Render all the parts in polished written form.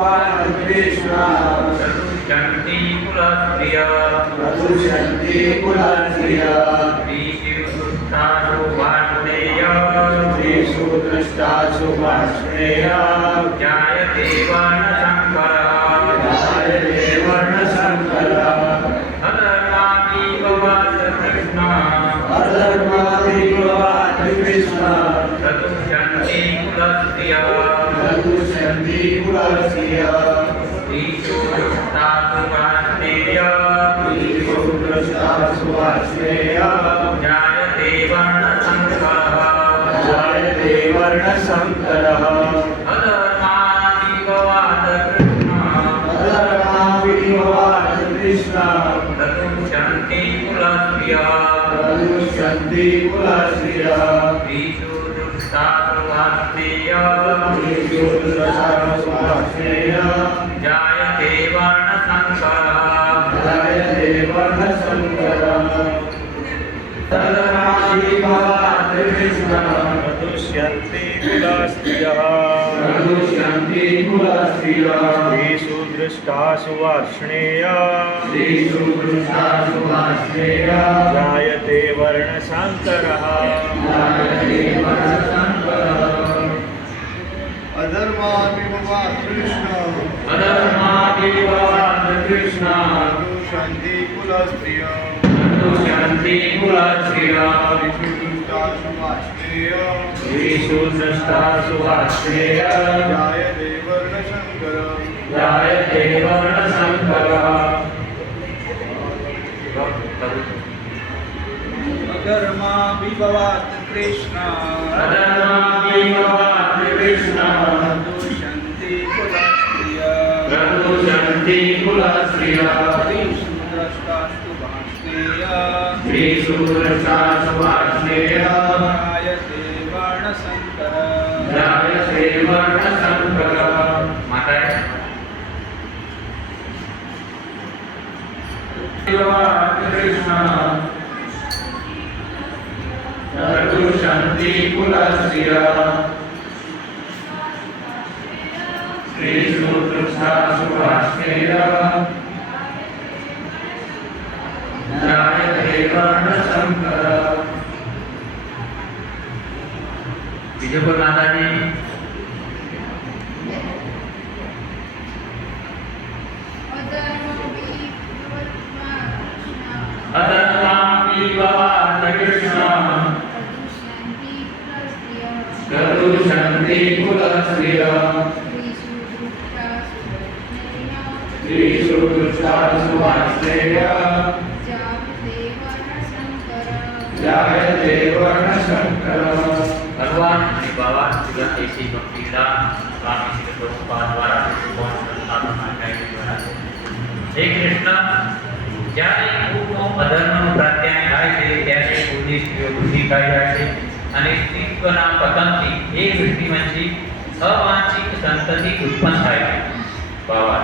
ભગવાન કૃષ્ણ ચંતી કુલસ્ત્રિય પ્રદુષંતિ કુલસ્ત્રિય શ્રીશિવસુષ્ટાસુ વાસુદેય શ્રીશુદ્રષ્ટાસુ વાસુદેય જાયતે વર્ણશંકર જાયતે વર્ણશંકર અધર્માદિવવાસ કૃષ્ણ અધર્માદિવવાસ કૃષ્ણ પ્રદુષંતિ કુલસ્ત્રિય પ્રદુષંતિ કુલસ્ત્રિય શ્રીશુદ્રષ્ટાસુ વાસુદેય શ્રીશુદ્રષ્ટાસુ વાસુદેય જાયતે વર્ણશંકર જાયતે વર્ણશંકર અધર્માદિવવાસ કૃષ્ણ અધર્માદિવવાસ કૃષ્ણ પ્રદુષંતિ કુલસ્ત્રિય પ્રદુષંતિ કુલસ્ત્રિય શ્રીશુદ્રષ્ટાસુ વાસુદેય શ્રીશુદ્રષ્ટાસુ વાસુદેય જાયતે વર્ણશંકર જાયતે વર્ણશંકર અધર્માદિવવાસ કૃષ્ણ प्रदुष्यन्ति कुलस्त्रियः प्रदुष्यन्ति कुलस्त्रियः श्रीशूद्रष्टासु वार्ष्णेया श्रीशूद्रष्टासु वार्ष्णेय जायते वर्णशङ्करः जायते वर्णशङ्करः अधर्मादिववास कृष्ण अधर्मादिववास कृष्ण प्रदुषन्ति कुलस्त्रिय प्रदुषन्ति कुलस्त्रियः श्रीशुद्रष्टासु वासुदेय श्रीशूद्रष्टासु वार्ष्णेय जायते वर्णशङ्कर जायते वर्णशङ्करः अधर्मादिववास कृष्ण अधर्मादिववास कृष्ण प्रदुषन्ति कुलस्त्रिय प्रदुषन्ति कुलस्त्रियः श्रीशुद्रष्टासु वासुदेय श्रीशूद्रष्टासु वार्ष्णेय जायते वर्णशङ्कर जायते वर्णशङ्करः માતાએ कृष्ण प्रदुषन्ति कुलस्त्रियः श्रीशूद्रष्टासु वार्ष्णेय जायते वर्णशङ्करः બીજો કોઈ માતાજી अधर्मादिववास कृष्ण प्रदुषन्ति कुलस्त्रियः श्रीशूद्रष्टासु वार्ष्णेय जायते वर्णशङ्करः ભગવાન અને બાવા સુગત એસી ભક્તિલા સ્વામી શ્રી પ્રભુપાદ દ્વારા ભગવાન સંસ્થાપના કરી દ્વારા હે કૃષ્ણ જ્યારે કુળનો અધર્મનો પ્રત્યાયન થાય છે ત્યારે કુળની સ્ત્રીઓ વૃદ્ધિ પાઈ જાય છે અને સ્ત્રીત્વના પતનથી એક વૃદ્ધિવંશી અવાંછિત સંતતિ ઉત્પન્ન થાય છે બાવા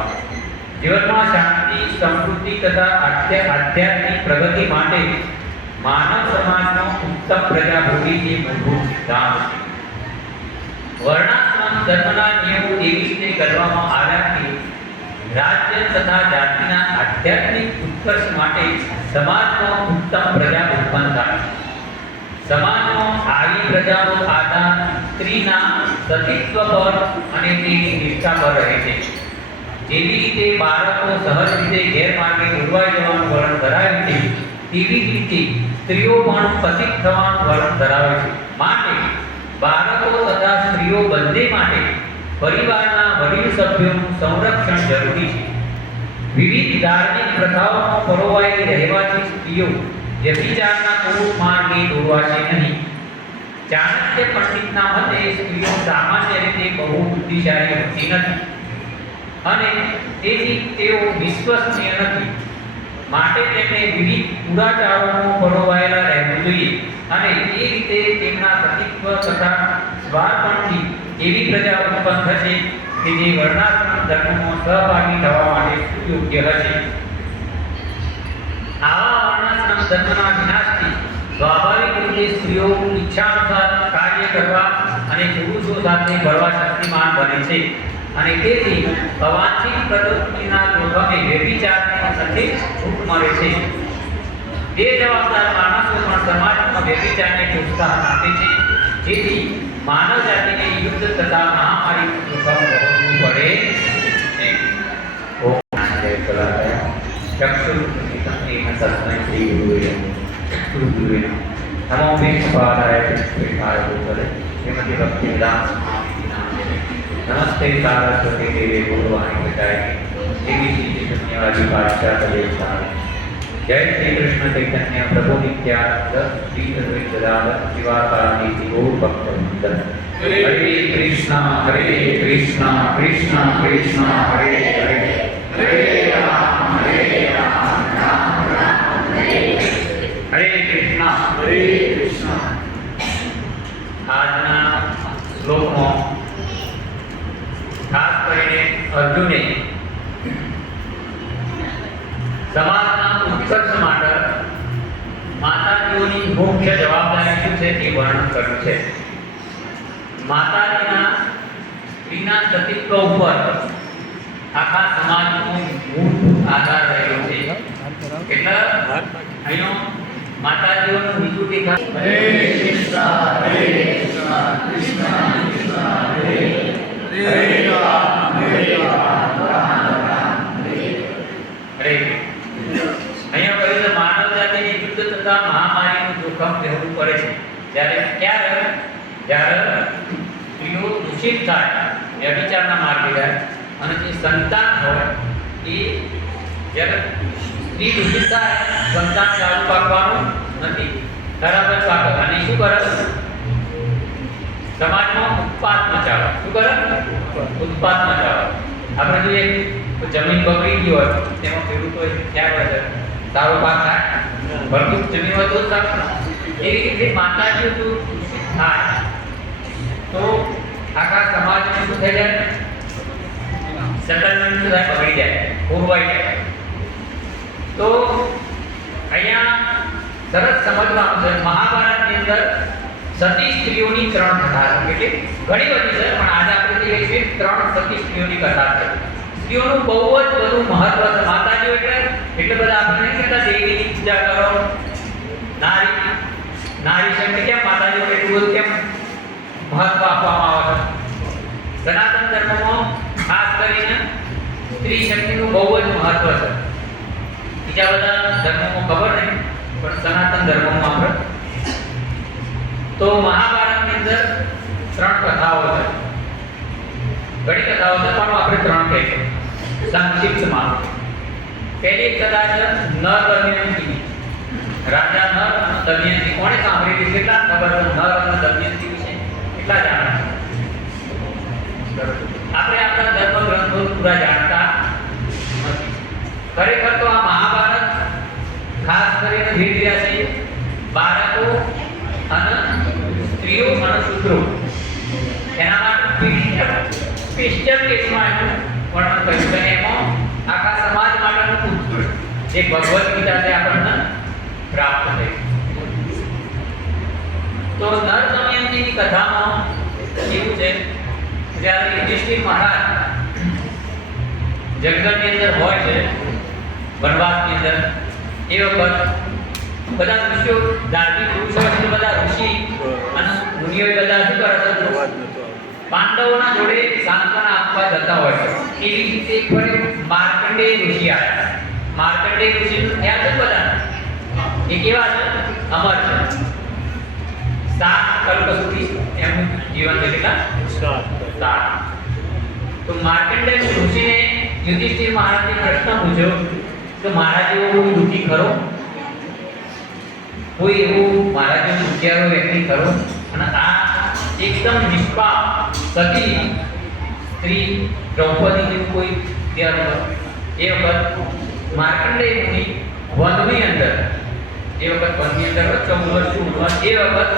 જીવનમાં શાંતિ સમૃદ્ધિ તથા આધ્યાત્મિક પ્રગતિ માટે માનવ સમાજનો ઉત્તમ પ્રજાભોગી એ મૂળભૂત સિદ્ધાંત છે વર્ણાશ્રમ ધર્મના નિયમો એવી રીતે કરવામાં આવ્યા કે રાજ્ય તથા જાતિના આધ્યાત્મિક ઉત્કર્ષ માટે સમાજનો ઉત્તમ પ્રજા ઉત્પન્ન થાય સમાજનો આવી પ્રજાનો આધાર સ્ત્રીના સતીત્વ પર અને તેની નિષ્ઠા પર રહે છે જેવી રીતે બાળકો સહજ રીતે ગેરમાર્ગે દોરવાઈ જવાનું વલણ ધરાવે છે તેવી જ રીતે સ્ત્રીઓ પણ પતિત થવાનું વલણ ધરાવે છે માટે બાળકો તથા સ્ત્રીઓ બંને માટે પરિવારના વડીલ સભ્યોનું સંરક્ષણ જરૂરી છે વિવિધ ધાર્મિક પ્રથાઓમાં પરોવાયેલી રહેવાથી સ્ત્રીઓ વ્યભિચારના કુરૂપ માર્ગે દોરવાશે નહીં ચાણક્ય પંડિતના મતે સ્ત્રીઓ સામાન્ય રીતે બહુ બુદ્ધિશાળી હોતી નથી અને તેથી તેઓ વિશ્વસનીય નથી માટે તેમને વિવિધ પુરાચારોમાં પરોવાયેલા રહેવું જોઈએ અને એ રીતે તેમના સતીત્વ તથા સ્વાર્પણથી એવી પ્રજા ઉત્પન્ન થશે કે જે વર્ણાશ્રમ ધર્મમાં સહભાગી થવા માટે યોગ્ય હશે આવા વર્ણાશ્રમ ધર્મના વિનાશથી સ્વાભાવિક રીતે સ્ત્રીઓ ઈચ્છાનુસાર કાર્ય કરવા અને પુરુષો સાથે ભળવા શક્તિમાન બને છે અને તેથી અવાંછિત પ્રવૃત્તિના જોખમે વ્યભિચારને સચેત છૂટ મળે છે. તે જવાબદાર માણસો પણ સમાજમાં વ્યભિચારને પ્રોત્સાહન આપે છે, જેથી માનવ જાતિને યુદ્ધ તથા મહામારીનું જોખમ ભોગવવું પડે નહીં. ઓમ જય કલાલય ચક્ષુર્મિલિતં येन तस्मै श्रीगुरुवे नमो विष्णुपादाय कृष्णाय भूतले श्रीमती भक्तिवेदांत स्वामी नामिने नमस्ते सारस्वती देवी गौरवाणी प्रचारिणे देवी श्री चैतन्यवादी पाठशाला प्रदेशाय जय श्री कृष्ण चैतन्य प्रभु नित्यानंद श्री अद्वैत गदाधर शिवाकारानीति गौर भक्तवृंद. हरे कृष्णा कृष्णा कृष्ण हरे हरे हरे राम राम हरे कृष्णा. આજના શ્લોકમાં ખાસ કરીને અર્જુને સમાજના ઉત્કર્ષ માટે માતાજીઓની મુખ્ય જવાબદારી શું છે તે વર્ણન કર્યું છે. માતાજીના સ્ત્રીના સતીત્વ ઉપર આખા સમાજનો મૂળભૂત આધાર રહેલો છે. એટલે અહીંનો માતાજીઓનું બીજું દેખા હરે કૃષ્ણ કૃષ્ણ હરે હરે રામ રામ હરે. અહીંયા કહ્યું છે માનવ જાતિને યુદ્ધ તથા મહામારીનું જોખમ રહેવું પડે છે. જ્યારે સ્ત્રીઓ દૂષિત થાય, વ્યભિચારના માર્ગે જાય અને જે સંતાન હોય એ જ્યારે સ્ત્રી દૂષિત થાય સંતાન સારું પાકવાનું નથી, ખરાબ જ પાકે. અને શું કરે? સમાજમાં ઉત્પાદ મચાવે. શું કરે? ઉત્પાદ મચાવે. આપણે જોઈએ જમીન બગડી ગઈ હોય તેમાં ખેડૂતો ક્યાં હોય છે સારો પાક થાય, ભરપૂર જમીન હોય તો જ સારું થાય. એવી રીતે માતાજીઓ જો દૂષિત થાય તો આખા સમાજને શું થઈ જાય? સેટલમેન્ટ શું થાય? બગડી જાય, પૂરવાઈ જાય. તો અહીંયા સરસ સમજવાનું છે. મહાભારતની અંદર સતી સ્ત્રીઓની 3 કથા છે. એટલે ઘણી બધી છે, પણ આજે આપણે જે છે 3 સતી સ્ત્રીઓની કથા છે. સ્ત્રીઓનું બહુ જ બધું મહત્વ છે. માતાજીઓ એટલે બધા આપણે નહીં કહેતા દેવીની પૂજા કરો, નારી શક્તિ, કેમ માતાજીઓ એટલું બધું કેમ મહત્વ આપવામાં આવે છે? સનાતન ધર્મમાં ખાસ કરીને સ્ત્રી શક્તિનું બહુ જ મહત્વ છે. બીજા બધા ધર્મોમાં ખબર નહીં, પણ સનાતન ધર્મમાં આપણે તો મહાભારતની અંદર 3 કથાઓ છે. ઘણી કથાઓ છે, પણ આપણે 3 કહીશું સંક્ષિપ્તમાં. પહેલી કથા છે નર દમયંતી. રાજા નર અને દમયંતી. કોણે સાંભળેલી? કેટલા ખબર છે નર અને દમયંતી વિશે? કેટલા જાણે? આપણે આપણા ધર્મ ગ્રંથો પૂરા જાણતા નથી. ખરેખર તો આ મહાભારત ખાસ કરીને વેદ છે બાળકો અને સ્ત્રીઓ અને શૂદ્રો એના માટે સ્પેશિયલ કેસમાં એનું વર્ણન કર્યું છે. એમાં આખા સમાજ માટેનું ઉત્કૃષ્ટ જે ભગવદ્ ગીતા છે આપણને પ્રાપ્ત થઈ. તો નર દમયંતીની કથામાં એવું છે જ્યારે યુધિષ્ઠિર મહારાજ જંગલની અંદર હોય છે, વનવાસની અંદર, એ વખત બધા ઋષિઓ, ધાર્મિક પુરુષો એટલે બધા ઋષિ અને મુનિઓ બધા શું કરે છે? પાંડવોના જોડે સાંત્વના આપવા જતા હોય છે. એવી રીતે એક વાર માર્કંડેય ઋષિ આવ્યા. માર્કંડેય ઋષિનું ખ્યાલ છે બધા? એ કેવા છે? અમર છે. 7 કલ્પ સુધી એમનું જીવન છે. કેટલા? 7. તો માર્કંડેય ઋષિને યુધિષ્ઠિર મહારાજે પ્રશ્ન પૂછ્યો કે મહારાજ એવો કોઈ દુઃખી ખરો? કોઈ એવું મહારાજ દુખિયારો વ્યક્તિ ખરો? અને આ એકદમ નિષ્પાપ સતી સ્ત્રી દ્રૌપદી જેવું કોઈ ત્યાં એ વખત માર્કંડેય મુનિ વનની અંદર, એ વખત વનની અંદર 14 વર્ષની ઉંમર, એ વખત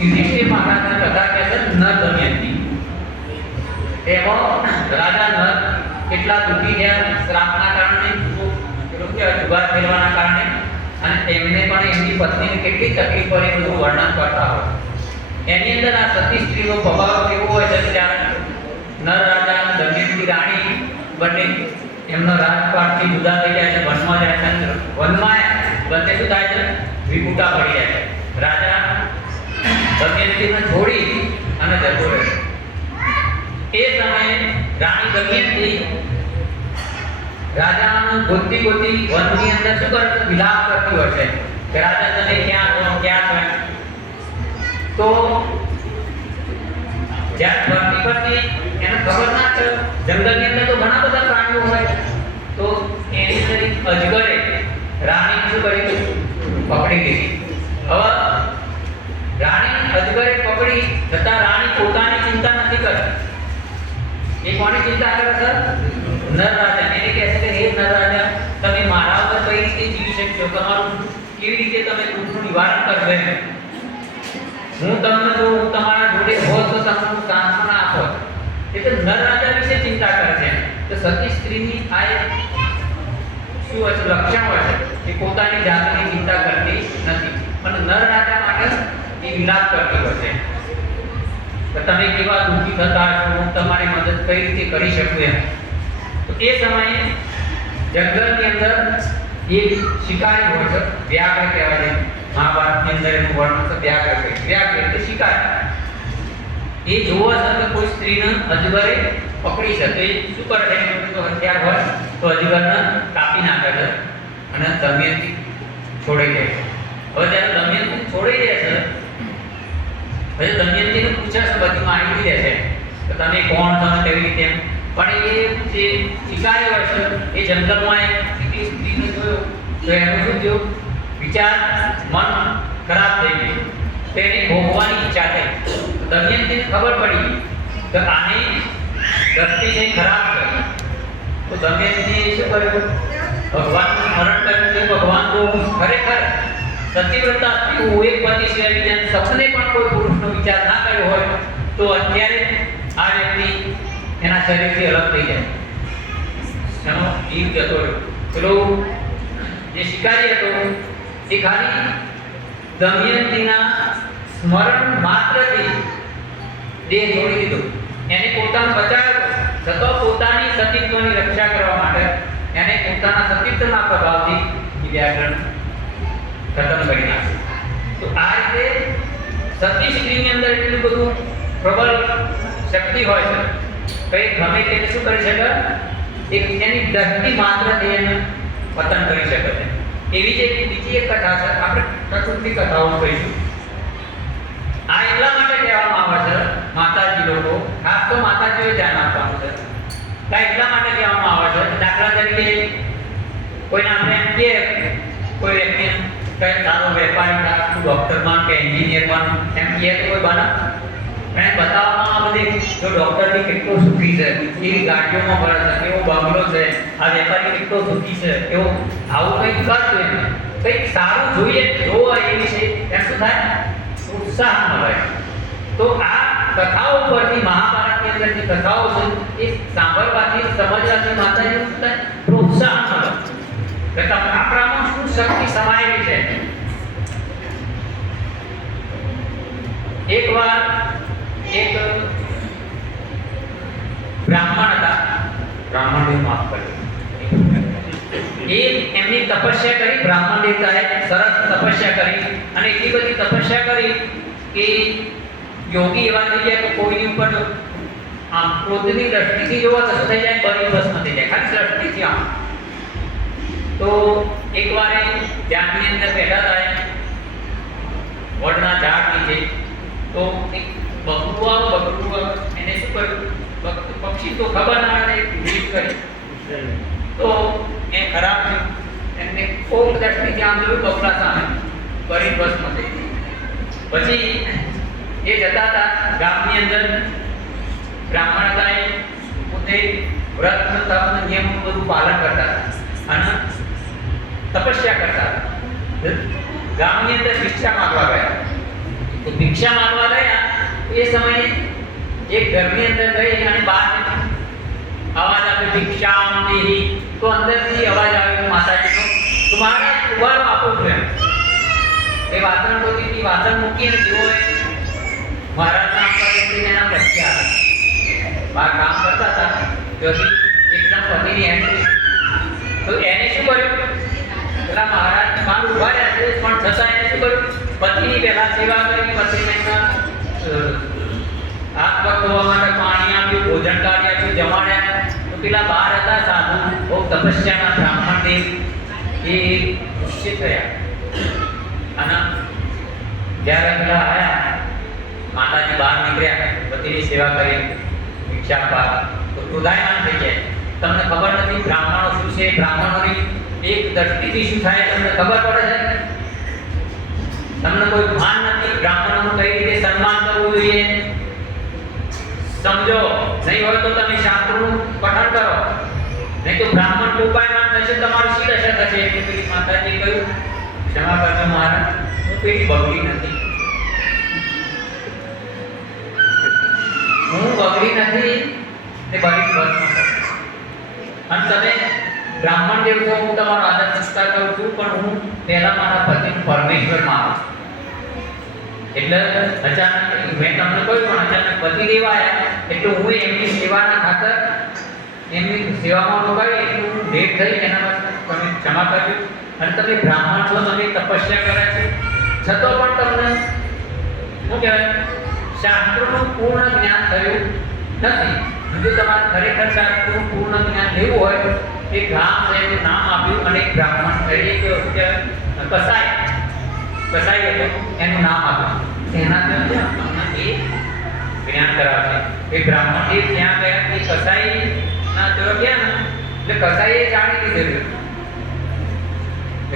યુધિષ્ઠિર મહારાજની કથા કહે છે નર દમયંતી. એમાં રાજા નર કેટલા દુઃખી થયા શ્રાપના કારણે, જુગાર ખેલવાના કારણે, અને તેમને પણ એમની પત્નીને કેટલી તકલીફ પડે બધું વર્ણન કરતા હોય. એની અંદર આ સતી સ્ત્રીનો સ્વભાવ કેવો હોય છે? ત્યારે નર રાજા દમયંતી રાણી બંને એમનો રાજપાટથી જુદા થઈ જાય છે, વનમાં જાય છે. વનમાં બંને શું થાય છે? વિકુટા પડી જાય છે. રાજા દમયંતીને છોડી અને જતો રહે. એ સમયે રાણી દમયંતી રાજાને ગોતી વનની અંદર શું કરે છે? વિલાપ કરતી હોય છે કે રાજા તમે ક્યાં છો, ક્યાં છો? તો જ્યારે ફરતી એને ખબર ના છે, જંગલની અંદર તો ઘણા બધા પ્રાણીઓ હોય, તો એની અંદર અજગરે રાણી શું કરી? પકડી લીધી. હવે રાણી અજગરે પકડી છતાં રાણી પોતાની ચિંતા નથી કરતી. એ કોની ચિંતા કરે છે? નરરાજા. એને કહે છે કે હે નરરાજા, તમે મારા ઉપર કઈ રીતે જીવી શકશો? તમારું કેવી રીતે તમે દુઃખનું નિવારણ કરશો? હું તમને જો હું તમારા જોડે હોત તો તમને સાંત્વના આપો. એટલે નરરાજા વિશે ચિંતા કરે છે. તો સતી સ્ત્રીની આ એક શું હોય છે? લક્ષણ હોય છે કે પોતાની જાતની ચિંતા કરતી નથી, પણ નરરાજા માટે એ વિલાપ કરતી હોય છે કે તમે કેવા દુઃખી થતા છો, હું તમારી મદદ કઈ રીતે કરી શકું એમ. તો એ સમયે જંગલની અંદર એક શિકારી હોય છે, વ્યાઘ્ર કહેવાય છે. મહાભારતની અંદર એનું વર્ણન છે વ્યાઘ્ર કહે. વ્યાઘ્ર એટલે શિકારી. એ જોવા છે કે કોઈ સ્ત્રીને અજગરે પકડી છે, તો એ શું કરે છે? તો હથિયાર હોય તો અજગરને કાપી નાખે છે અને દમયંતી છોડી દે છે. હવે જ્યારે દમયંતી છોડી દે છે, પછી દમયંતીને પૂછે છે, બધી માહિતી દે છે કે તમે કોણ છો અને કેવી રીતે એમ. પણ એ જે શિકારી હોય છે એ જંગલમાં એક સ્ત્રીને જોયો તો એનું શું થયું? વિચાર મન ખરાબ થઈ ગયું. તો એને ભોગવાની ઈચ્છા થઈ. દમયંતીને ખબર પડી કે આની દ્રષ્ટિ છે ખરાબ છે. તો દમયંતીએ શું કર્યું? ભગવાનનું સ્મરણ કર્યું કે ભગવાન તો ખરેખર સતીવ્રતા સ્ત્રી, હું એક પતિ સિવાય બીજા સપને પણ કોઈ પુરુષનો વિચાર ના કર્યો હોય તો અત્યારે આ વ્યક્તિ એના શરીરથી અલગ થઈ જાય, એનો જીવ જતો રહ્યો. પેલો જે શિકારી હતો એ ખાલી દમયંતીના સ્મરણ માત્રથી દેહ છોડી દીધો. એને પોતાનો બચાવ્યો, છતાં પોતાની સતીત્વની રક્ષા કરવા માટે એને પોતાના સતીત્વના પ્રભાવથી એ વ્યાકરણ ખતમ કરી નાખ્યું. તો આ રીતે સતી સ્ત્રીની અંદર એટલું બધું પ્રબળ શક્તિ હોય છે કઈ ગમે તેને શું કરી શકે? એક એની દ્રષ્ટિ માત્રથી એને પતન કરી શકે છે. એવી જ બીજી એક કથા છે, આપણે ચતુર્થી કથાઓ કહીશું. આ એટલા માટે કહેવામાં આવે છે માતાજી લોકો, ખાસ તો માતાજીઓએ ધ્યાન આપવાનું છે. આ એટલા માટે કહેવામાં આવે છે, દાખલા તરીકે કોઈને આપણે એમ કહીએ, કોઈ વ્યક્તિ કઈ સારો વેપારી થાય, ડોક્ટર માં કે એન્જિનિયર માં એમ કહીએ તો કોઈ બના એને બતાવવામાં આવે જો ડોક્ટરની કેટલો સુખી છે, એવી ગાડીઓમાં ભરે છે, કેવો બંગલો છે, આ વેપારી કેટલો સુખી છે, કેવો આવું કંઈક કરતું એમ કંઈક સારું જોઈએ જોવા એ વિશે એમ શું થાય? ઉત્સાહ મળે. તો આ કથાઓ પરથી મહાભારતની અંદર જે કથાઓ છે એ સાંભળવાથી સમજવાથી માતાજી શું થાય? પ્રોત્સાહન મળે કે આપણામાં શું શક્તિ સમાયેલી છે. એકવાર એક બ્રાહ્મણ હતા, બ્રાહ્મણને માફ કર્યો. એ એમની તપસ્યા કરી, બ્રાહ્મણ દેવતાએ સરસ તપસ્યા કરી અને એટલી બધી તપસ્યા કરી કે યોગી એવા થઈ જાય તો કોઈની ઉપર આમ ક્રોધની દ્રષ્ટિથી જોવા તો થઈ જાય, બરી ભસ્મ થઈ જાય ખાલી દ્રષ્ટિથી આમ. તો એકવાર એ ધ્યાનની અંદર બેઠા હતા વડના ઝાડ નીચે, તો એક બકરું એને શું કર્યું? પક્ષી તો ખબર ના આવે ભીડ કરી તો એ ખરાબ થયું. એમને કોક દ્રષ્ટિથી આમ જોયું બકરા સામે, બરી ભસ્મ થઈ ગઈ. પછી એ જતા હતા ગામની અંદર, બ્રાહ્મણ હતા એ પોતે વ્રત તપ નિયમનું બધું પાલન કરતા હતા અને તપસ્યા કરતા હતા. ગામની અંદર ભિક્ષા માંગવા ગયા. તો ભિક્ષા માંગવા ગયા એ સમયે એક ઘરની અંદર ગઈ અને બહાર અવાજ આવ્યો ભિક્ષામ દેહી. તો અંદરથી અવાજ આવ્યો માતાજીનો, તો મહારાજ ઉભારો આપો છો એમ. એ વાસણ ધોતી વાસણ મૂકીને જેવો મહારાજના આપવા એના બચ્ચા બહાર કામ કરતા હતા ત્યાંથી એકદમ પતિની એન્ટ્રી. તો એને શું કર્યું? પેલા મહારાજ બહાર ઊભા રહ્યા છે પણ છતાં એને શું કર્યું? પતિની પહેલા સેવા કરી, પતિને હાથ પગ ધોવા માટે પાણી આપ્યું, ભોજન કાર્ય આપ્યું, જમાડ્યા. તો પેલા બહાર હતા સાધુ, બહુ તપસ્યાના બ્રાહ્મણ દેવ, એ ગુસ્સે થયા. અને જ્યારે પેલા આવ્યા, માતાજી બહાર નીકળ્યા, પતિની સેવા કરી, ભિક્ષા આપવા, તો ક્રોધાયમાન થઈ ગયા. તમને ખબર નથી બ્રાહ્મણો શું છે? બ્રાહ્મણોની એક દ્રષ્ટિથી શું થાય તમને ખબર પડે છે? તમને કોઈ ભાન નથી બ્રાહ્મણોનું કઈ રીતે સન્માન કરવું જોઈએ? સમજો. નહીં હોય તો તમે શાસ્ત્રોનું પઠન કરો, નહીં તો બ્રાહ્મણ કોપાયમાન થશે, તમારી શી દશા થશે? એટલે પેલી માતાજી કહ્યું, ક્ષમા કરજો મહારાજ, હું પેલી બગડી નથી, હું બગડી નથી, તે બગડી બસ. અને તમે બ્રાહ્મણ દેવ છો, હું તમારો આદર સત્કાર કરું છું, પણ હું પહેલા મારા પતિનું પરમેશ્વર માનું. એટલે અચાનક મેં તમને કહ્યું પણ અચાનક પતિદેવ આવ્યા એટલે હું એમની સેવાના ખાતર એમની સેવામાં રોકાઈ એટલું હું લેટ થઈ, એના માટે તમે ક્ષમા કરજો. અને તમે બ્રાહ્મણ છો, તમે તપસ્યા કરે છે, છતાં પણ તમને શું કહેવાય શાસ્ત્રોનું પૂર્ણ જ્ઞાન થયું નથી. જો તમારે ખરેખર શાસ્ત્રોનું પૂર્ણ જ્ઞાન લેવું હોય, એક ગામ છે એનું નામ આપ્યું અને એક બ્રાહ્મણ કસાઈ હતું એનું નામ આપ્યું. એના તમને એ જ્ઞાન કરાવશે. એ બ્રાહ્મણ એ ત્યાં ગયા, એ કસાઈના જોડે ગયા ને એટલે કસાઈએ જાણી લીધેલું.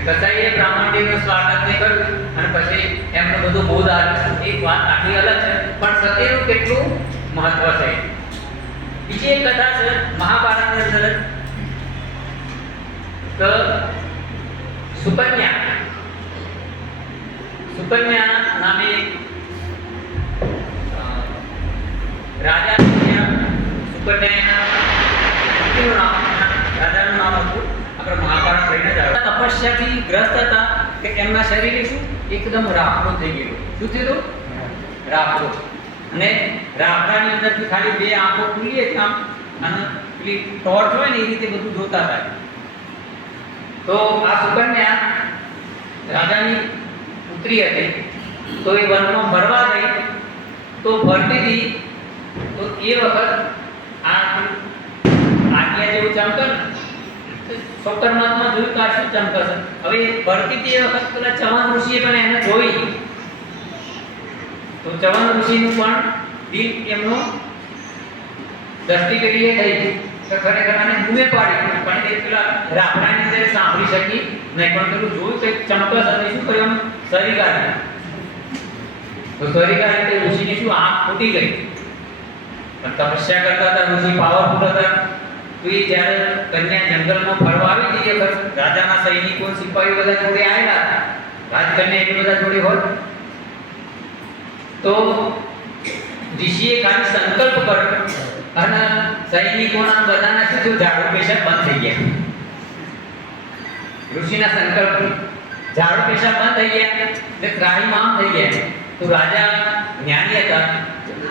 કસાઈએ બ્રાહ્મણ દેવનું સ્વાગત નહીં કર્યું અને પછી એમનું બધું બોધ આવ્યું. એક વાત આખી અલગ છે પણ સત્યનું કેટલું મહત્વ છે. બીજી એક કથા છે મહાભારતની અંદર કે સુકન્યા નામે રાજા સુકન્યા રાજાનું નામ હતું. આપણે મહાભારત લઈને જ આવ્યા. તપસ્યાથી ગ્રસ્ત હતા કે એમના શરીરે શું એકદમ રાફડું થઈ ગયું. શું થયું? રાફડું. અને રાફડાની અંદરથી ખાલી બે આંખો ખુલી હતી આમ, અને પેલી ટોર્ચ હોય ને એ રીતે બધું જોતા હતા. તો આ સુકન્યા રાજાની પુત્રી હતી. તો એ વનમાં ફરવા ગઈ, તો ફરતી હતી તો એ વખત આ આજ્ઞા જેવું ચમકે ને, શોકરમાત્મા જોયું કે આ શું ચમકશે. હવે ફરતી હતી એ વખત પેલા ચવન ઋષિએ પણ એને જોઈ. તો ચવન ઋષિનું પણ દિલ એમનું દ્રષ્ટિ પેલી એ થઈ કે ખરેખર આને બૂમે પાડી, પણ એ પેલા રાફડાની અંદર સાંભળી શકી નહીં. પણ પેલું જોયું કે ચમકસ અને શું કર્યું? સરીગારી. તો સરીગારી તે ઋષિની શું આંખ ફૂટી ગઈ. પણ તપસ્યા કરતા હતા, ઋષિ પાવરફુલ હતા. તો એ જ્યારે કન્યા જંગલમાં ફરવા આવી હતી, રાજાના સૈનિકો સિપાહીઓ બધા જોડે આવેલા હતા. રાજકન્યા એટલી બધા જોડે હોય તો ઋષિએ ખાલી સંકલ્પ કર્યો અને સૈનિકોના બધાના શું ઝાડુ પેશાબ બંધ થઈ ગયા. ઋષિના સંકલ્પથી ઝાડુ પેશાબ બંધ થઈ ગયા એટલે ત્રાહીમામ થઈ ગયા. તો રાજા જ્ઞાની હતા,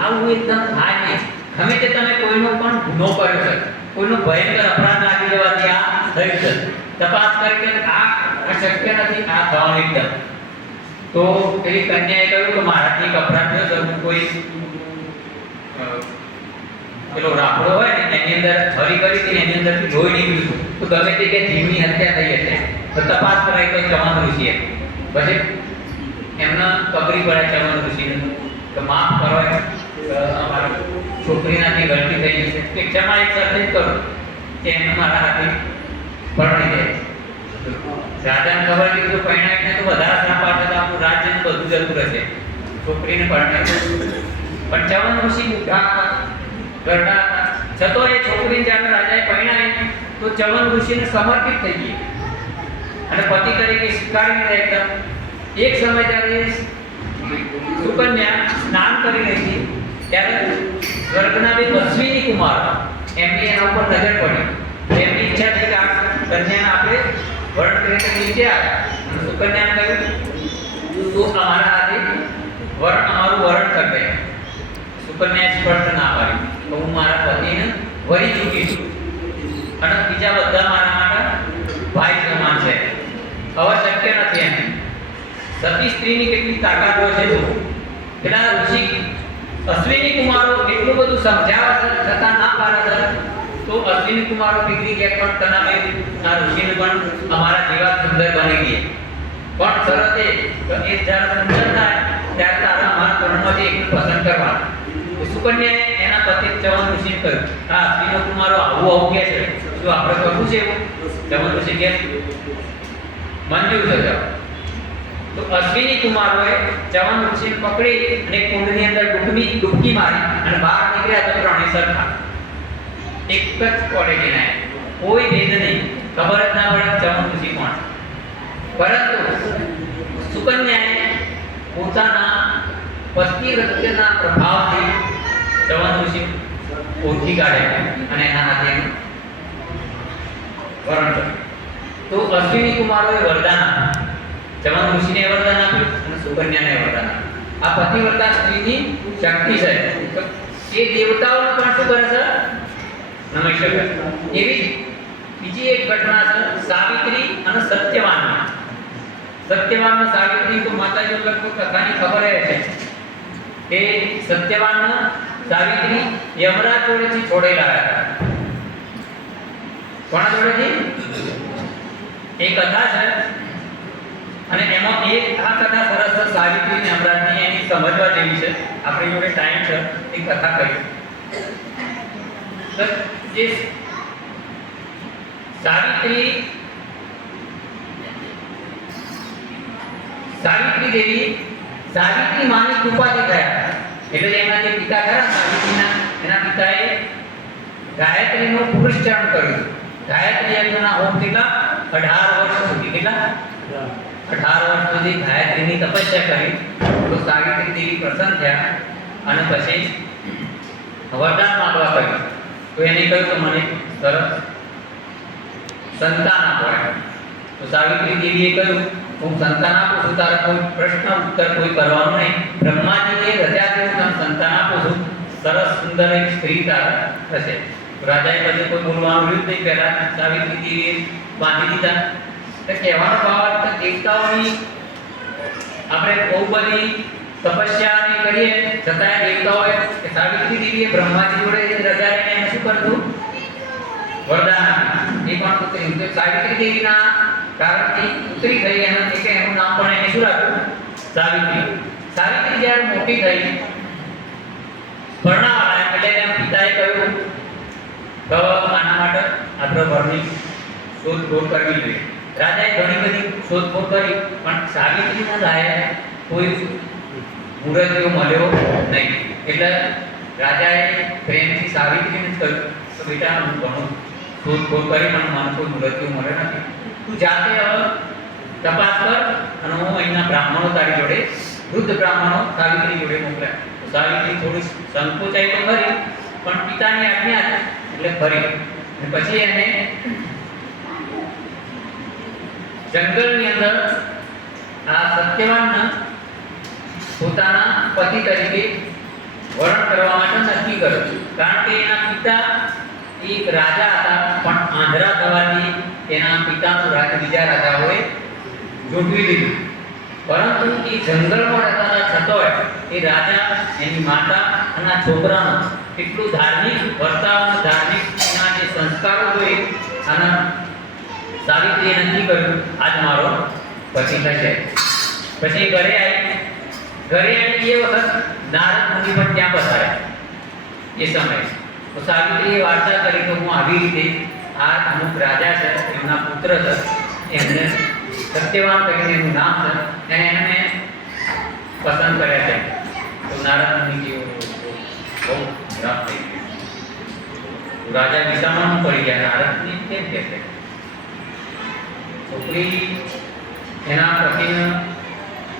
આવું એકદમ થાય નહીં. ગમે તે તમે કોઈનો પણ ગુનો કર્યો છે, કોઈનો ભયંકર અપરાધ લાગી જવાથી આ થયું છે, તપાસ કરી કે આ અશક્ય નથી, આ થવાનું એકદમ. તો પેલી કન્યાએ કહ્યું કે મારાથી એક અપરાધ થયો છે, હું કોઈ પેલો રાફડો હોય ને એની અંદર છરી કરી હતી, એની અંદરથી લોહી નીકળ્યું હતું. તો ગમે તે કે જીવની હત્યા થઈ હશે. તો તપાસ કરાઈ તો ચવન ઋષિએ પછી એમને કબરી પડે ચવન ઋષિને કે માફ કરો, અમારા છોકરીના જે ગલતી થઈ જશે કે ક્ષમા એક સાથે જ કરો કે એમને મારા હાથે પરણી જાય. રાજાને ખબર હતી કે પરણાવીને તો વધારે શ્રાપ આપે તો આપણું રાજ્યનું બધું જતું રહેશે. છોકરીને પરણાવી પણ ચવન ઋષિ ઉઠા ગરડા છતો એ છોકરીને જ્યારે રાજાએ પરણાવી તો ચવન ઋષિને સમર્પિત થઈ ગઈ અને પતિ તરીકે સ્વીકારીને એકદમ. એક સમય જ્યારે સુકન્યા સ્નાન કરી રહી હતી ત્યારે સ્વર્ગના બે અશ્વિની કુમાર એમની એના ઉપર નજર પડી. એમની ઈચ્છા થઈ કે આ કન્યાને આપણે વરણ કરીને નીચે આવ્યા. સુકન્યાને કહ્યું તું અમારા હાથે અમારું વરણ કરી દે. સુકન્યાએ સ્પષ્ટ ના પાડી. તો હું મારા પતિને વરી ચૂકી છું અને બીજા બધા મારા માટે ભાઈ સમાન છે. હવે શક્ય નથી એમ. સતી સ્ત્રીની કેટલી તાકાત હોય છે. જો પેલા ઋષિ અશ્વિની કુમારો એટલું બધું સમજાવવા છતાં ના પાડે છે, તો અશ્વિની કુમારો ડિગ્રી લે પણ તનામે આ ઋષિને પણ અમારા જેવા સુંદર બની ગયા. પણ શરત એ કે એ જ્યારે સુંદર થાય ત્યારે તારા અમારા કર્ણમાંથી એકને પસંદ કરવાનું. સુકન્યાએ એના પતિ ચવન ઋષિને કહ્યું, આ અશ્વિનો કુમારો આવું કહે છે, શું આપણે કરવું છે એવું? ચવન ઋષિ કહે મંજૂર થઈ જાઓ. તો અશ્વિની કુમારોએ ચવન ઋષિને પકડી અને કુંડની અંદર ડૂબકી મારી અને બહાર નીકળ્યા તો ત્રણેય સરખા, એક જ ક્વોલિટીના, કોઈ ભેદ નહીં, ખબર જ ના પડે ચવન ઋષિ કોણ. પરંતુ સુકન્યાએ પોતાના પતિ પ્રત્યેના પ્રભાવથી ચવન ઋષિ ઓળખી કાઢ્યા અને એના હાથે એનું વરણ કર્યું. તો અશ્વિની કુમારોએ વરદાન આપ્યું. ચવન ઋષિને વરદાન આપ્યું અને સુકન્યાને વરદાન આપ્યું. આ પતિવ્રતા સ્ત્રીની શક્તિ છે. તો એ દેવતાઓને પણ શું કરે છે? નમસ્કાર. એવી બીજી એક ઘટના છે સાવિત્રી અને સત્યવાન. સત્યવાન અને સાવિત્રી તો માતાજી લગભગ કથાની ખબર છે કે સત્યવાન સાવિત્રી યમરાજ જોડેથી છોડેલા હતા. કોના જોડેથી? એ કથા છે અને એમાં એક આ કથા સરસ છે સાવિત્રી અને યમરાજની, એની સમજવા જેવી છે. આપણી જોડે ટાઈમ છે એ કથા કહી. તો જે સાવિત્રી દેવી સાવિત્રી માની કૃપાથી થયા. એટલે એમના જે પિતા ખરા સાવિત્રીના, એના પિતાએ ગાયત્રીનું પુરુષચરણ કર્યું. ગાયત્રી યજ્ઞના હોમ કેટલા 18 વર્ષ સુધી, કેટલા 18 વર્ષ સુધી ગાયત્રીની તપસ્યા કરી. તો સાવિત્રી દેવી પ્રસન્ન થયા અને પછી વરદાન માંગવા કહ્યું. તો એને કહ્યું કે મને સરસ સંતાન આપો. તો સાવિત્રી દેવીએ કહ્યું, હું સંતાન આપું છું, તારે કોઈ પ્રશ્ન ઉત્તર કોઈ કરવાનું નહીં. બ્રહ્માજીએ રચાથી હું તને સંતાન આપું છું, સરસ સુંદર એક સ્ત્રી તારા થશે. રાજાએ પછી કોઈ બોલવાનું રહ્યું નહીં. પહેલા સાવિત્રી દેવીએ બાંધી દીધા. તો કહેવાનો ભાવ કે દેવતાઓની આપણે બહુ બધી તપસ્યા કરીએ છતાં દેવતાઓએ સાવિત્રી દેવીએ બ્રહ્માજી જોડે રજા લઈને એને શું કરતું? વરદાન આપ્યું. એ પણ પુત્રી. તો સાવિત્રી દેવીના કારણથી પુત્રી થઈ અને એનું નામ પણ એને શું રાખ્યું? સાવિત્રી. સાવિત્રી જ્યારે મોટી થઈ પરણાવાળા એટલે એના પિતાએ કહ્યું કે આના માટે આપણે વરની શોધખોળ કરવી જોઈએ. રાજાએ ઘણી બધી શોધખોળ કરી પણ સાવિત્રીના લાયક કોઈ મૂર્તિઓ મળ્યો નહીં. એટલે રાજાએ પ્રેમથી સાવિત્રીને જ કહ્યું કે બેટા હું ઘણું શોધખોળ કરી પણ મને કોઈ મૂર્તિઓ મળે નથી. તું જાતે હવે તપાસ કર અને હું અહીંના બ્રાહ્મણો તારી જોડે, વૃદ્ધ બ્રાહ્મણો સાવિત્રી જોડે મોકલ્યા. સાવિત્રી થોડી સંકોચાઈ તો ખરી પણ પિતાની આજ્ઞા એટલે ફરી. પછી એને જંગલની અંદર આ સત્યવાનના પોતાના પતિ તરીકે વરણ કરવા માટે નક્કી કર્યું. કારણ કે એના પિતા એક રાજા હતા પણ આંધળા થવાથી એના પિતાનું રાજ બીજા રાજાઓએ જોડવી લીધું. પરંતુ એ જંગલમાં રહેતા છતોય એ રાજા, એની માતા અને છોકરાનો એટલું ધાર્મિક વર્તાવ, ધાર્મિકના જે સંસ્કારો જોઈ અને સાવિત્રીએ નક્કી કર્યું આજ મારો પતિ થશે. પછી ઘરે આવી એ વખત નારદ મુનિ પણ ત્યાં પધાર્યા. એ સમયે તો સાવિત્રીએ વાર્તા કરી કે હું આવી રીતે આ અમુક રાજા છે, એમના પુત્ર છે, એમને સત્યવાન કરીને એનું નામ છે અને એને પસંદ કર્યા છે. તો નારદ મુનિજીઓ બહુ ખરાબ થઈ ગયું. રાજા વિસામાં પડી ગયા. નારદની કેમ કે છે છોકરી એના પતિને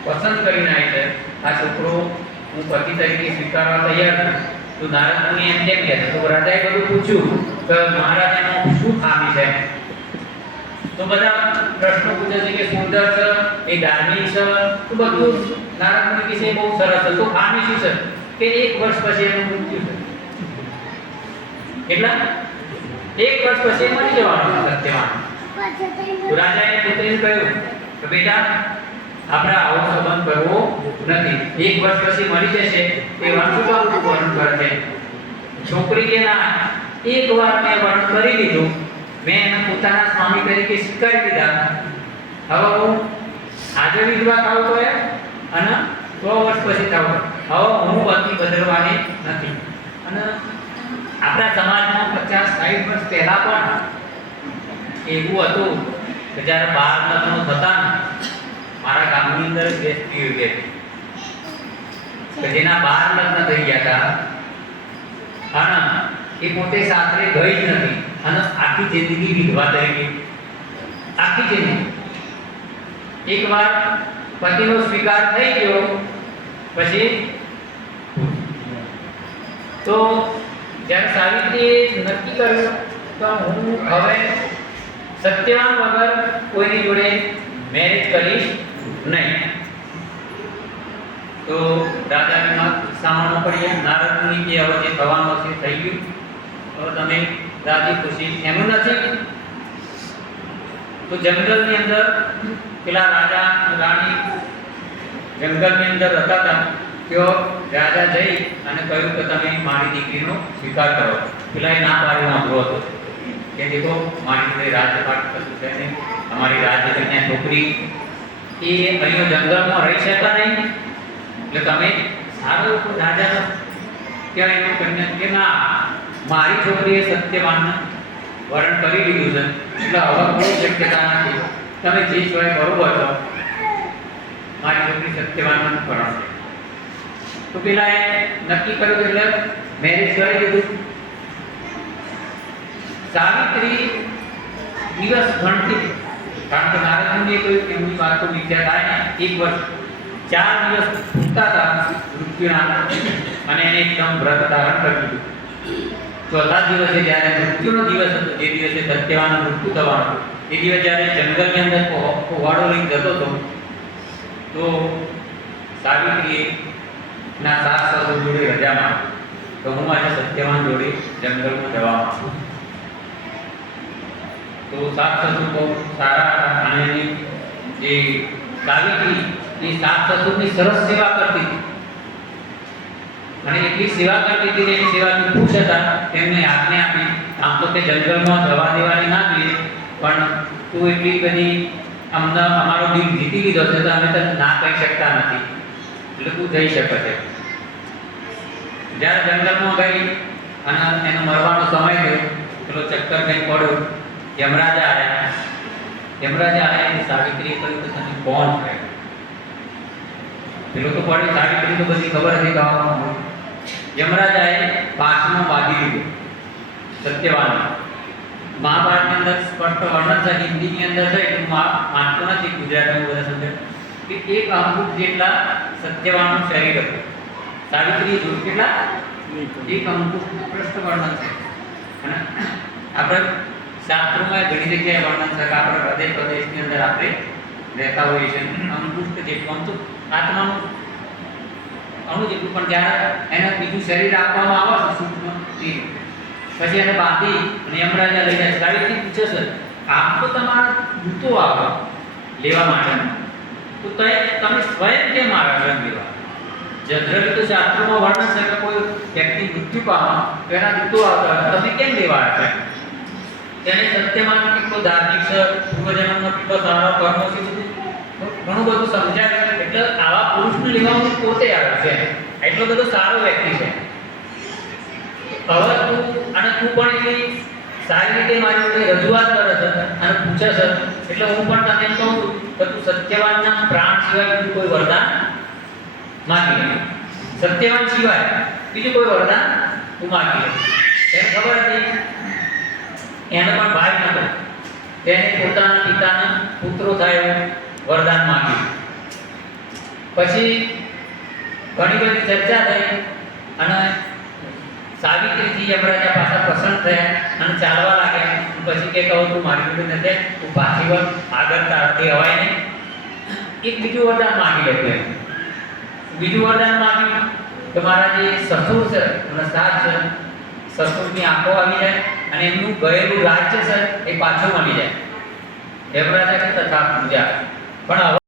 પસંદ કરીને આવી છે, આ છોકરો હું પતિ તરીકે સ્વીકારવા તૈયાર છું. તો નારદ મુનિ એમ કેમ કહે? તો રાજાએ બધું પૂછ્યું કે મહારાજાનો શું ખામી છે? તો બધા પ્રશ્નો પૂછે છે કે સુંદર છે, એ ધાર્મિક છે, તો બધું નારદ મુનિ કહે છે બહુ સરસ છે. તો ખામી શું છે? કે 1 વર્ષ પછી એનું મૃત્યુ છે. કેટલા? 1 વર્ષ પછી મરી જવાનું સત્યવાન. તો રાજાએ પુત્રીને કહ્યું કે બેટા આપણે આવો સંબંધ કરવો નથી, 1 વર્ષ પછી મરી જશે એ વંશનું વર્ણન કરે છે. છોકરી કે ના, એકવાર મેં વર્ણન કરી લીધું, મેં એને પોતાના સ્વામી તરીકે સ્વીકારી લીધા, હવે હું આજે વિધવા થાઉં તો અને 100 વર્ષ પછી થાઉં, હવે હું પત્ની બદલવાની નથી. અને આપણા સમાજમાં 50-60 વર્ષ પહેલા પણ એવું હતું કે જ્યારે 12 લગ્નો થતા ને, મારા ગામની અંદર જ બેસતી હોય કે જેના 12 લગ્ન થઈ ગયા હતા અને એ પોતે સાસરે ગઈ જ નથી અને આખી જિંદગી વિધવા તરીકે, આખી જિંદગી. એકવાર પતિનો સ્વીકાર થઈ ગયો પછી તો જ્યારે સાવિત્રીએ નક્કી કર્યું તો હું હવે સત્યવાન વગર કોઈની જોડે મેરેજ કરીશ નહીં. તો રાજાને સામાનો પડી, નારદ મુનિ કે હવે જે થવાનું છે થઈ ગયું, હવે તમે રાજી ખુશી એનું નથી. તો જંગલની અંદર પેલા રાજા રાણી જંગલની અંદર રહેતા હતા, તેઓ રાજા જઈ અને કહ્યું કે તમે મારી દીકરીનો સ્વીકાર કરો. પેલા એ ના પાડી વાંધો હતો કે દેખો મારી જોડે રાજપાટ કશું છે નહીં, અમારી રાજકન્યા છોકરી એ અહીંયા જંગલમાં રહી શકતા નહીં, એટલે તમે સારો રાજાનો ત્યાં એનું કન્યા કે ના, મારી છોકરીએ સત્યવાનને વરણ કરી લીધું છે, એટલે હવે કોઈ શક્યતા નથી, તમે જે સિવાય બરોબર છો, મારી છોકરી સત્યવાનનું વરણ છે. તો પેલા એ નક્કી કર્યું એટલે મેરેજ કરી દીધું. સાવિત્રી દિવસ ગણતી, કારણ કે નારદ મુનિએ કહ્યું કે એમની વાત તો મિથ્યા થાય ને. 1 વર્ષ 4 દિવસ ભૂખતા હતા મૃત્યુના, અને એને એકદમ વ્રત ધારણ કરી દીધું. ચોથા દિવસે જ્યારે મૃત્યુનો દિવસ હતો, જે દિવસે સત્યવાનનું મૃત્યુ થવાનું, એ દિવસે જ્યારે જંગલની અંદર વાડો લઈને જતો હતો, તો સાવિત્રીએ ના સાસ સસુર જોડે રજામાં તો હું આજે સત્યવાન જોડે જંગલમાં જવા માંગુ છું. તો સાસ સસુર બહુ સારા હતા અને એની જે સાવિત્રી એ સાસ સસુરની સરસ સેવા કરતી હતી અને એટલી સેવા કરતી હતી, એની સેવાથી ખુશ હતા. તેમને આજ્ઞા આપી, આમ તો તે જંગલમાં જવા દેવાની ના જોઈએ, પણ તું એટલી બધી અમને અમારો દિલ જીતી લીધો છે તો અમે તને ના કહી શકતા નથી, એટલે તું જઈ શકે છે. જ્યારે જંગલમાં ગઈ અને એનો મરવાનો સમય થયો, પેલો ચક્કર કંઈ પડ્યો, યમરાજા આવ્યા. યમરાજા આવ્યા અને સાવિત્રીએ કહ્યું કે તમે કોણ છે? પેલો તો પડ્યો, સાવિત્રી તો બધી ખબર હતી ગાવામાં. યમરાજાએ પાંચમો બાંધી લીધો સત્યવાન. મહાભારતની અંદર સ્પષ્ટ વર્ણન છે, હિન્દીની અંદર છે, એટલું માનતો નથી, ગુજરાતીમાં બધા સમજે કે 1 અંગૂઠ જેટલા સત્યવાનનું શરીર હતું. સાવિત્રી જોયું કેટલા? 1 અંગૂઠ સ્પષ્ટ વર્ણન છે. અને આપણે શાસ્ત્રોમાં ઘણી જગ્યાએ વર્ણન છે કે આપણે હૃદય પ્રદેશની અંદર આપણે રહેતા હોઈએ છીએ, અંગૂઠ જેટલું આમ તો આત્માનું અણુ જેટલું, પણ જ્યારે એને બીજું શરીર આપવામાં આવે છે સૂક્ષ્મ, પછી એને બાંધી અને યમરાજા લઈ જાય. સાવિત્રી પૂછે છે, આમ તો તમારા દૂતો આવે લેવા માટે, તો તમે સ્વયં કેમ આવ્યા છો લેવા? જનરલી તો શાસ્ત્રોમાં વર્ણન છે કે કોઈ વ્યક્તિ મૃત્યુ પામે તો એના દૂતો આવતા, તમે કેમ લેવા આવ્યા છો? તેને સત્યમાં કેટલો ધાર્મિક છે, પૂર્વજન્મનો કેટલો સારો કર્મ છે, ઘણું બધું સમજાવે. એટલે આવા પુરુષને લેવા પોતે આવે છે, એટલો બધો સારો વ્યક્તિ છે. હવે તું પણ એટલી સારી રીતે મારી જોડે રજૂઆત કરે છે અને પૂછે છે, એટલે હું પણ તને એમ કહું છું કે તું સત્યવાનના પ્રાણ સિવાય બીજું કોઈ વરદાન માગી લે. સત્યવાન સિવાય બીજું કોઈ વરદાન તું માગી લે. એને ખબર હતી એને પણ ભાઈ નહોતો, તેને પોતાના પિતાના પુત્રો થાય એવું વરદાન માગ્યું. પછી ઘણી બધી ચર્ચા થઈ અને સાવિત્રીજી યમરાજા પાછા પ્રસન્ન થયા અને ચાલવા લાગ્યા. પછી કે કહું તું મારી જોડે નથી, તું પાછી વળ, આગળ તારથી હવાય નહીં. એક બીજું વરદાન માગી લેતું. બીજું વરદાન માગ્યું કે મારા જે સસુર છે અને સાસ છે, સસુરની આંખો આવી જાય અને એમનું ગયેલું રાજ્ય છે એ પાછું મળી જાય. યમરાજા કે તથા પૂજા. પણ